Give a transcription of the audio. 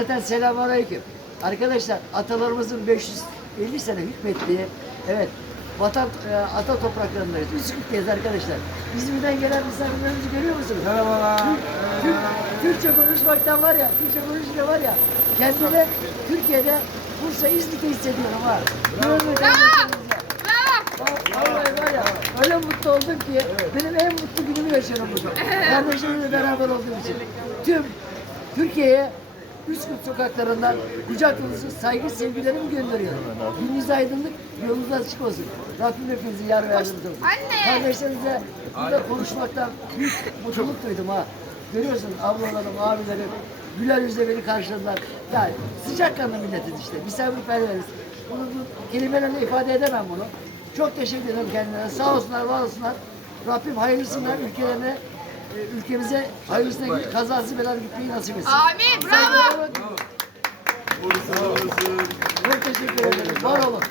Zaten selamünaleyküm. Arkadaşlar atalarımızın 550 sene hükmettiği evet vatan e, ata topraklarındayız. Üsküp'teyiz arkadaşlar. İzmir'den gelen misafirlerimizi görüyor musunuz? Merhabalar. Türk, Türkçe konuşmaktan var ya, Türkçe konuşunca var ya kendimi Türkiye'de Bursa İznik'te hissediyorum ha. Kardeşlerimizle. Vallahi var ya öyle mutlu oldum ki benim en mutlu günümü yaşıyorum bugün. Kardeşlerimle beraber olduğum için. Tüm Türkiye'ye Üsküp sokaklarından kucak dolusu saygı sevgilerimi gönderiyorum. Gününüz aydınlık, yolunuz açık olsun. Rabbim hepinizi yar ve yardımcı olsun. Anne! Kardeşlerinize burada konuşmaktan büyük mutluluk duydum ha. Görüyorsun ablalarım, abilerim güler yüzle beni karşıladılar. Yani sıcakkanlı milletiz işte, misafirperveriz. Bunu bu kelimelerle ifade edemem bunu. Çok teşekkür ederim kendilerine. Sağ olsunlar, var olsunlar. Rabbim hayırlısından ülkelerine, e, ülkemize hayırlısına gidip kazası belar gitmeyi nasip etsin. Amin. Bravo. Saygılar, Çok teşekkür ederim. Var olun.